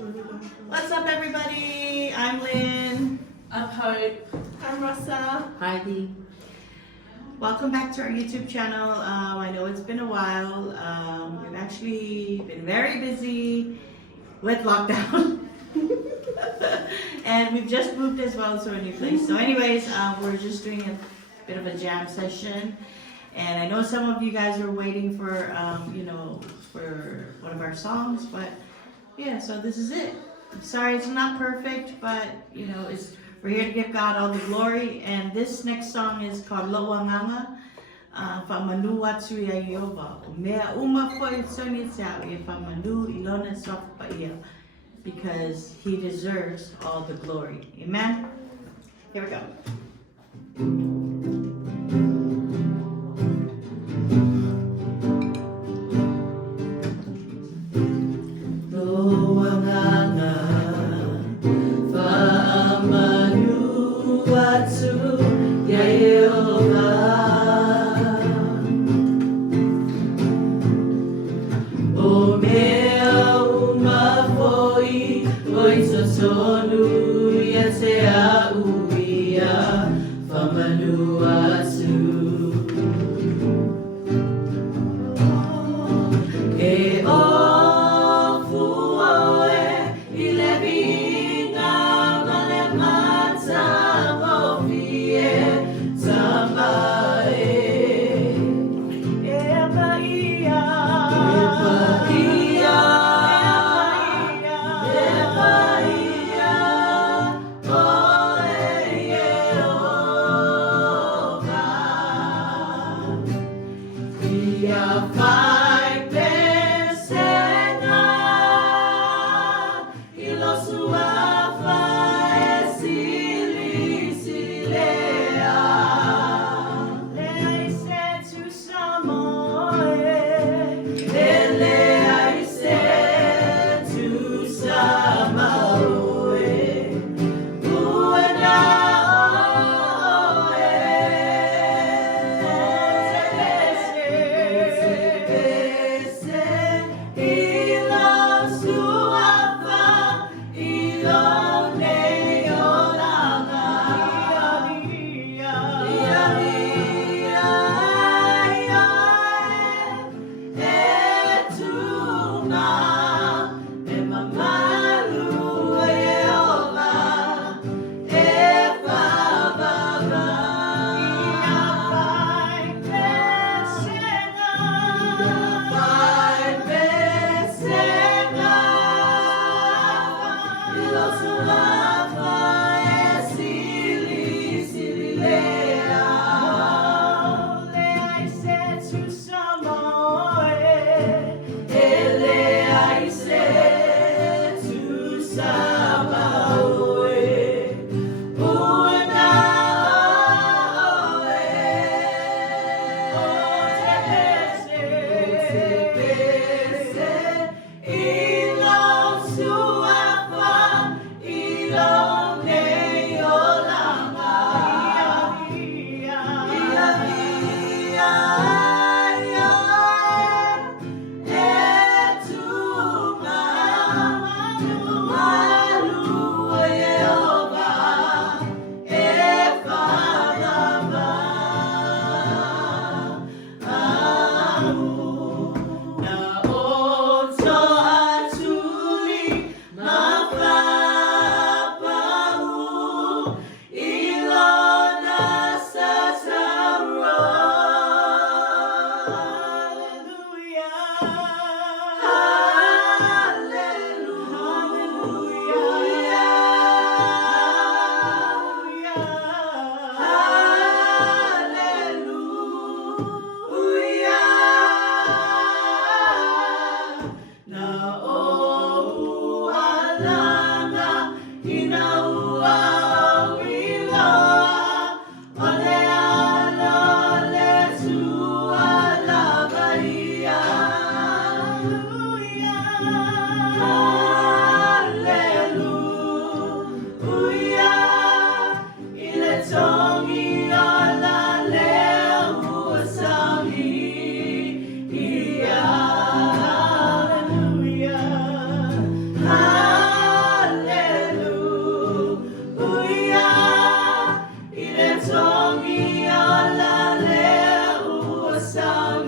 What's up, everybody? I'm Lynn. I'm Hope. I'm Rosa. Heidi. Welcome back to our YouTube channel. I know it's been a while. We've actually been very busy with lockdown. And we've just moved as well to a new place. So anyways, we're just doing a bit of a jam session. And I know some of you guys are waiting for, for one of our songs, but yeah, so this is it. I'm sorry it's not perfect, but we're here to give God all the glory. And this next song is called Lelevaga-Mumu. Faamanu Ieova. Mea uma foi sonita e Faamanu ilona sofa because he deserves all the glory. Amen. Here we go. Ieova, o mea uma foi sosonu ia se a uia Faamanu asu e o fuoe I levinga malemata mo vie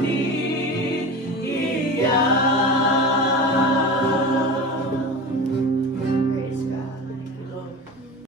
need.